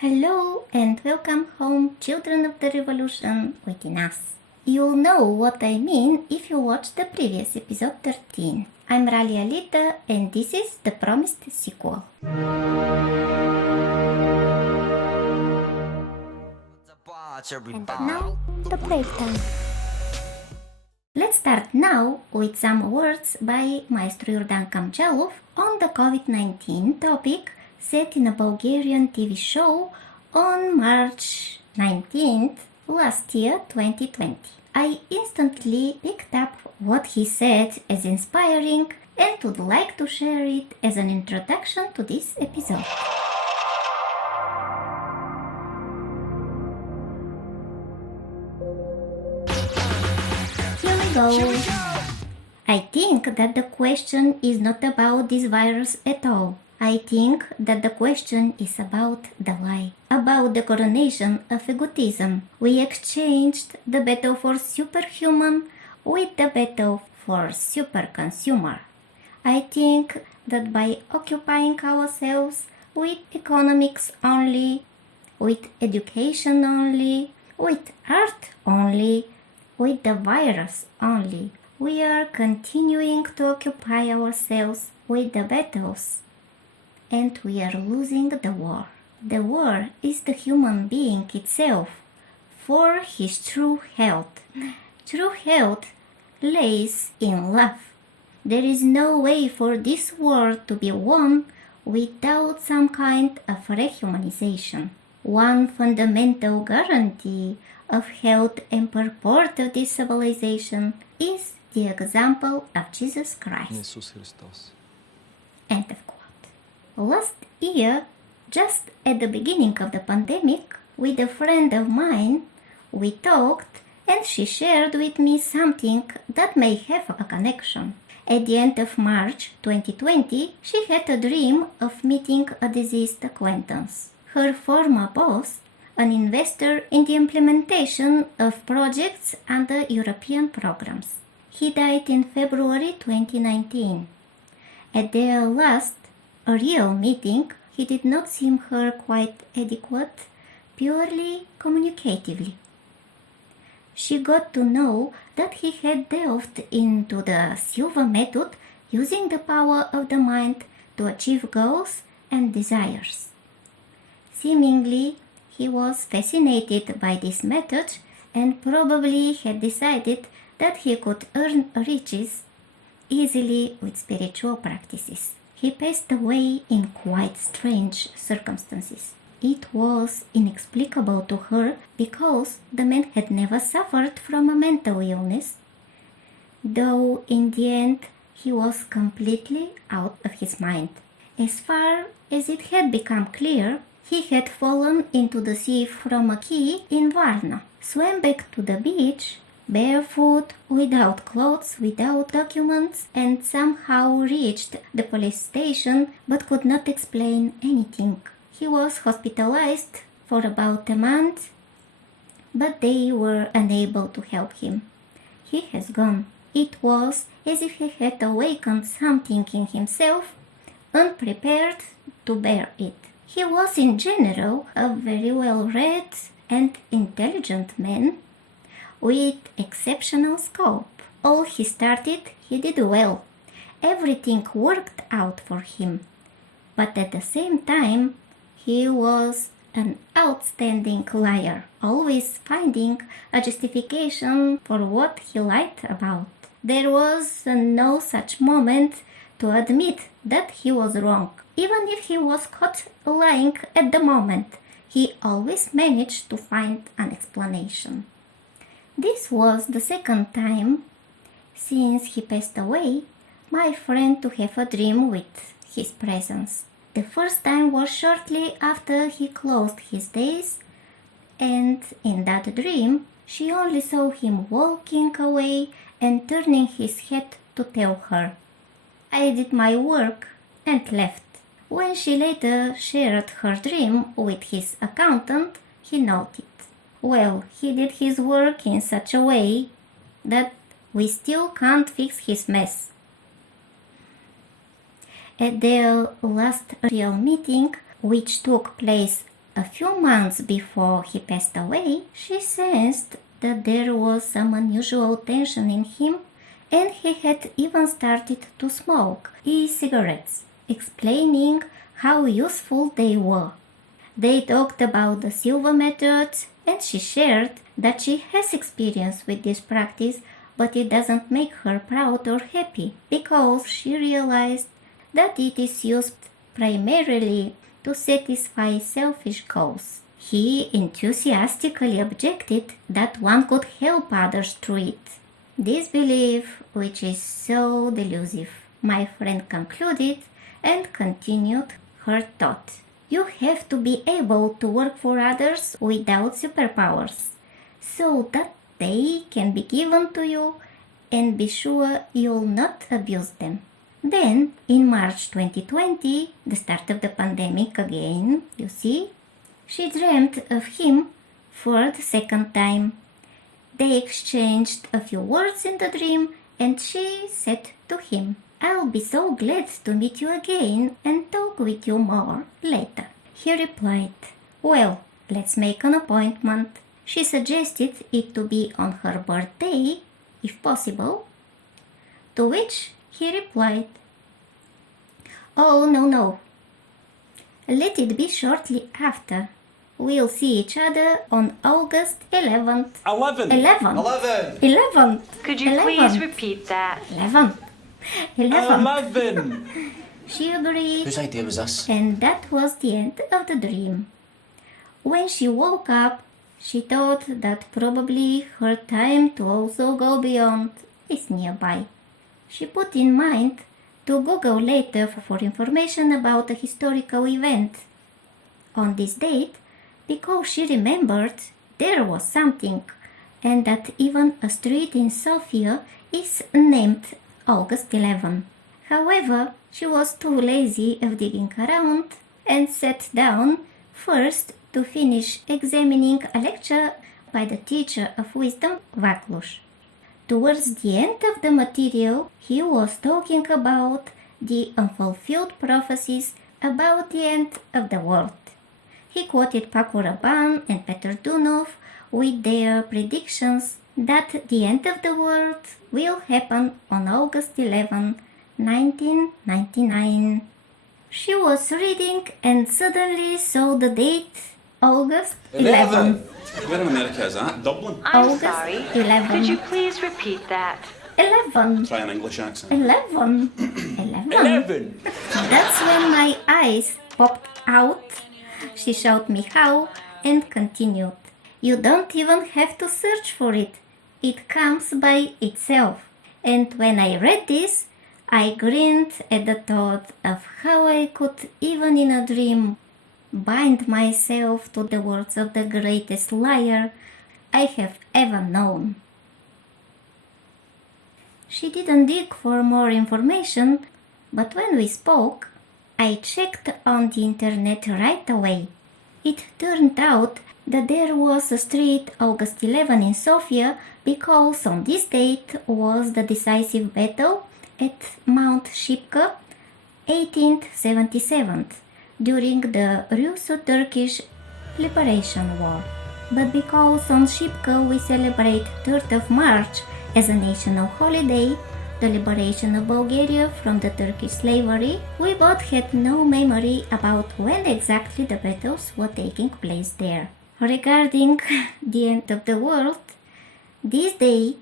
Hello and welcome home, children of the revolution within us. You'll know what I mean if you watch the previous episode 13. I'm Rally Alita and this is the promised sequel. And now, the playtime. Let's start now with some words by Maestru Iordan Camcealov on the COVID-19 topic set in a Bulgarian TV show on March 19th last year, 2020. I instantly picked up what he said as inspiring and would like to share it as an introduction to this episode. Here we go. I think that the question is not about this virus at all. I think that the question is about the lie, about the coronation of egotism. We exchanged the battle for superhuman with the battle for superconsumer. I think that by occupying ourselves with economics only, with education only, with art only, with the virus only, we are continuing to occupy ourselves with the battles. And we are losing the war. The war is the human being itself for his true health. True health lays in love. There is no way for this war to be won without some kind of rehumanization. One fundamental guarantee of health and purport of this civilization is the example of Jesus Christ. Iisus Hristos. End of quote. Last year, just at the beginning of the pandemic, with a friend of mine, we talked and she shared with me something that may have a connection. At the end of March 2020, she had a dream of meeting a deceased acquaintance. Her former boss, an investor in the implementation of projects under European programs. He died in February 2019. At their last a real meeting, he did not seem her quite adequate, purely communicatively. She got to know that he had delved into the Silva method, using the power of the mind to achieve goals and desires. Seemingly, he was fascinated by this method and probably had decided that he could earn riches easily with spiritual practices. He passed away in quite strange circumstances. It was inexplicable to her because the man had never suffered from a mental illness, though in the end he was completely out of his mind. As far as it had become clear, he had fallen into the sea from a quay in Varna, swam back to the beach, barefoot, without clothes, without documents, and somehow reached the police station but could not explain anything. He was hospitalized for about a month, but they were unable to help him. He has gone. It was as if he had awakened something in himself, unprepared to bear it. He was in general a very well-read and intelligent man, with exceptional scope. All he started, he did well. Everything worked out for him. But at the same time, he was an outstanding liar, always finding a justification for what he lied about. There was no such moment to admit that he was wrong. Even if he was caught lying at the moment, he always managed to find an explanation. This was the second time since he passed away, my friend to have a dream with his presence. The first time was shortly after he closed his days, and in that dream she only saw him walking away and turning his head to tell her, "I did my work," and left. When she later shared her dream with his accountant, he noted, "Well, he did his work in such a way that we still can't fix his mess." At their last real meeting, which took place A few months before he passed away, she sensed that there was some unusual tension in him, and he had even started to smoke e-cigarettes, explaining how useful they were. They talked about the Silva method, and she shared that she has experience with this practice, but it doesn't make her proud or happy because she realized that it is used primarily to satisfy selfish goals. He enthusiastically objected that one could help others through it. This belief, which is so delusive, my friend concluded and continued her thought. You have to be able to work for others without superpowers, so that they can be given to you and be sure you'll not abuse them. Then, in March 2020, the start of the pandemic again, you see, she dreamt of him for the second time. They exchanged a few words in the dream, and she said to him, "I'll be so glad to meet you again and talk with you more later." He replied, "Well, let's make an appointment." She suggested it to be on her birthday, if possible, to which he replied, "Oh, no. Let it be shortly after. We'll see each other on August 11th. 11th. Could you please repeat that? 11th. 11. She agreed, Whose idea was this? and that was the end of the dream. When she woke up, she thought that probably her time to also go beyond is nearby. She put in mind to Google later for information about a historical event on this date, because she remembered there was something, and that even a street in Sofia is named August 11. However, she was too lazy of digging around and sat down first to finish examining a lecture by the teacher of wisdom, Vacluș. Towards the end of the material, he was talking about the unfulfilled prophecies about the end of the world. He quoted Paco Rabanne and Peter Dunov with their predictions that the end of the world will happen on August 11, 1999. She was reading and suddenly saw the date August 11. Where in America is that? Dublin? I'm August sorry. 11. Could you please repeat that? 11. Try an English accent. 11. 11. That's when my eyes popped out. She showed me how and continued. You don't even have to search for it. It comes by itself. And when I read this, I grinned at the thought of how I could, even in a dream, bind myself to the words of the greatest liar I have ever known. She didn't dig for more information, but when we spoke, I checked on the internet right away. It turned out that there was a street August 11 in Sofia because on this date was the decisive battle at Mount Shipka, 1877, during the Russo-Turkish Liberation War. But because on Shipka we celebrate 3rd of March as a national holiday, the liberation of Bulgaria from the Turkish slavery, we both had no memory about when exactly the battles were taking place there. Regarding the end of the world, this date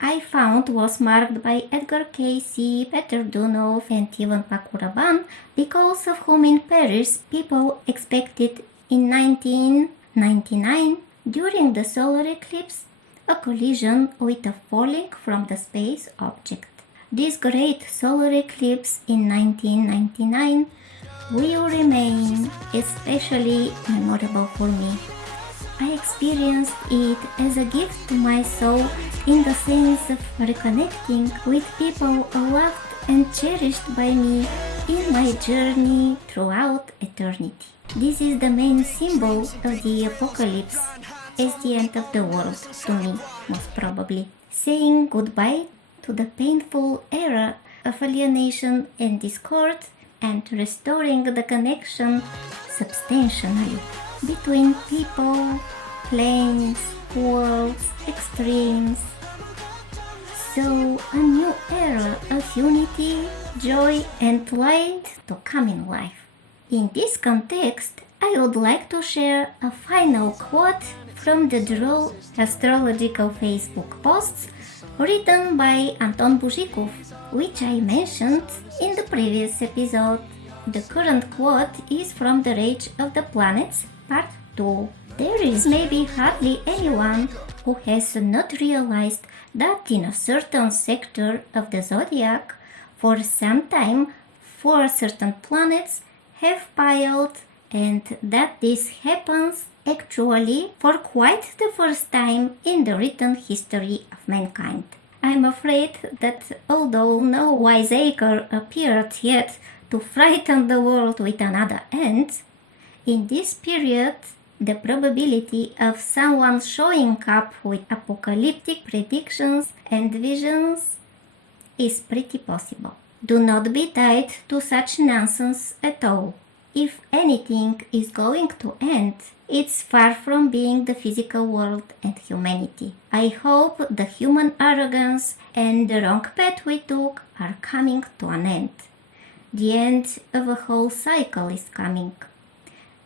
I found was marked by Edgar Cayce, Peter Dunov and even Paco Rabanne, because of whom in Paris people expected in 1999, during the solar eclipse, a collision with a falling from the space object. This great solar eclipse in 1999 will remain especially memorable for me. I experienced it as a gift to my soul in the sense of reconnecting with people loved and cherished by me in my journey throughout eternity. This is the main symbol of the apocalypse as the end of the world to me, most probably. Saying goodbye to the painful era of alienation and discord and restoring the connection substantially. between people, planes, worlds, extremes. So a new era of unity, joy and light to come in life. In this context, I would like to share a final quote from the Droll Astrological Facebook posts written by Anton Buzhikov, which I mentioned in the previous episode. The current quote is from The Rage of the Planets, Part 2. There is maybe hardly anyone who has not realized that in a certain sector of the zodiac, for some time, 4 certain planets have piled, and that this happens actually for quite the first time in the written history of mankind. I'm afraid that although no wiseacre appeared yet to frighten the world with another end, in this period the probability of someone showing up with apocalyptic predictions and visions is pretty possible. Do not be tied to such nonsense at all. If anything is going to end, it's far from being the physical world and humanity. I hope the human arrogance and the wrong path we took are coming to an end. The end of a whole cycle is coming.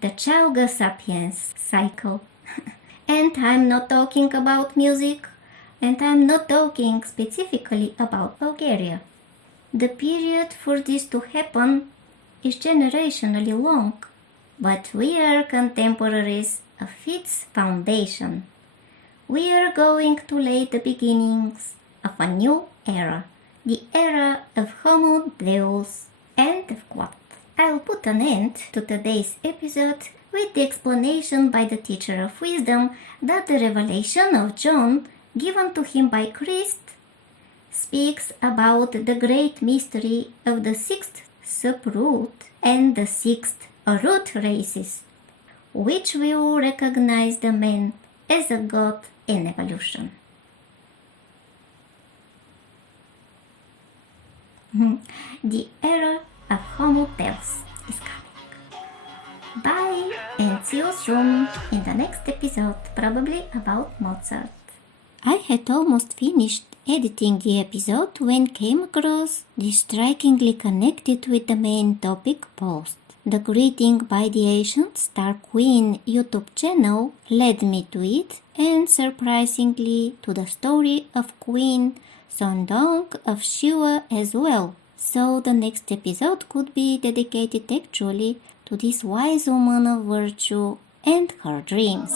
The Chauga Sapiens cycle. And I'm not talking about music, and I'm not talking specifically about Bulgaria. The period for this to happen is generationally long, but we are contemporaries of its foundation. We are going to lay the beginnings of a new era, the era of Homo Deus. End of quote. I'll put an end to today's episode with the explanation by the teacher of wisdom that the revelation of John given to him by Christ speaks about the great mystery of the 6th subroot and the 6th root races, which will recognize the man as a god in evolution. The era of Homo Deus is coming. Bye, and see you soon in the next episode, probably about Mozart. I had almost finished editing the episode when came across the strikingly connected with the main topic post. The Greeting by the Ancient Star Queen YouTube channel led me to it, and surprisingly to the story of Queen Sondong of Shiva as well. So the next episode could be dedicated actually to this wise woman of virtue and her dreams.